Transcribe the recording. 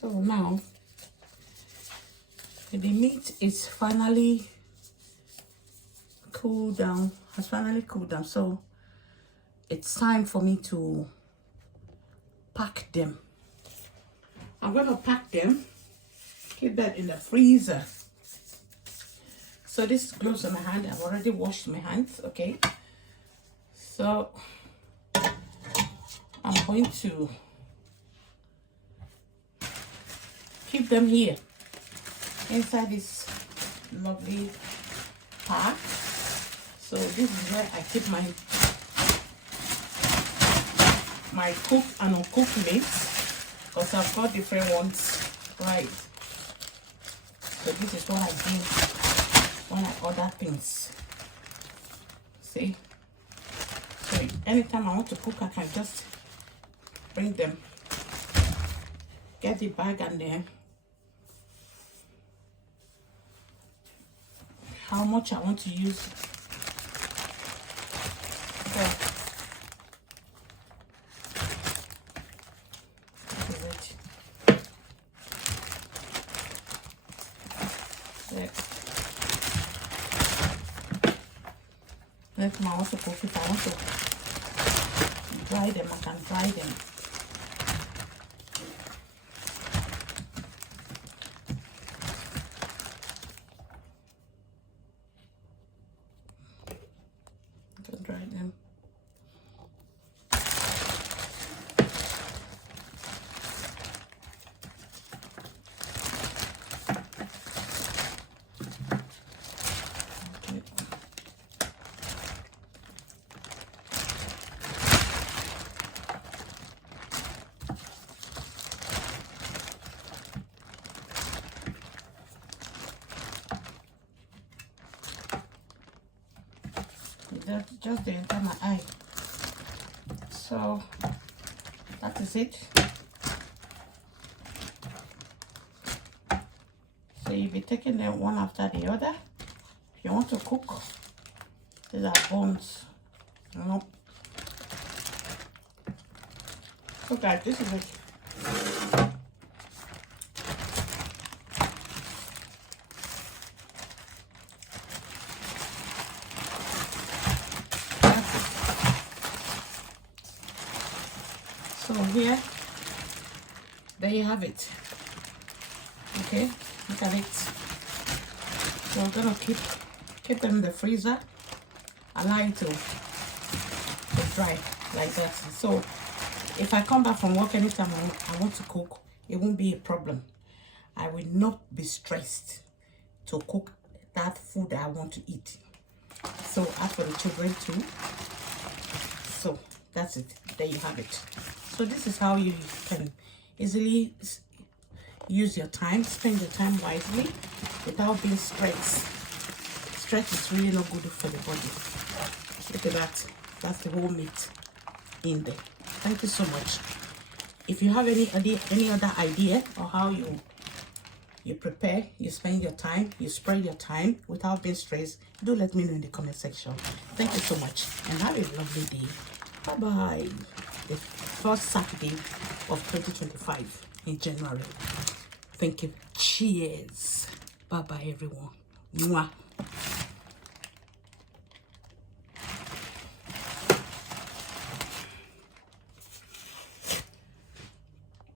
So now the meat is finally cooled down, so it's time for me to pack them. I'm going to pack them, keep that in the freezer. So this is gloves on my hand. I've already washed my hands, okay? So I'm going to keep them here inside this lovely pack. So this is where I keep my cooked and uncooked meats, because I've got different ones, right? So this is what I do when I order things. See? So anytime I want to cook, I can just bring them, get the bag, and then how much I want to use. There. Let me also cook it. I want to dry them. I can dry them. I can dry them. Just the enter my eye. So that is it. So you'll be taking them one after the other. If you want to cook, these are bones. No. So guys, this is it. So here, there you have it. Okay, look at it. So we're gonna keep them in the freezer, allow it to dry like that. So if I come back from work anytime I want to cook, it won't be a problem. I will not be stressed to cook that food that I want to eat. So as for the children too. So that's it. There you have it. So this is how you can easily use your time, spend your time wisely without being stressed. Stress is really not good for the body. Look at that. That's the whole meat in there. Thank you so much. If you have any other idea or how you prepare, you spend your time, you spread your time without being stressed, do let me know in the comment section. Thank you so much and have a lovely day. Bye bye. The first Saturday of 2025 in January. Thank you. Cheers. Bye bye everyone. Mwah.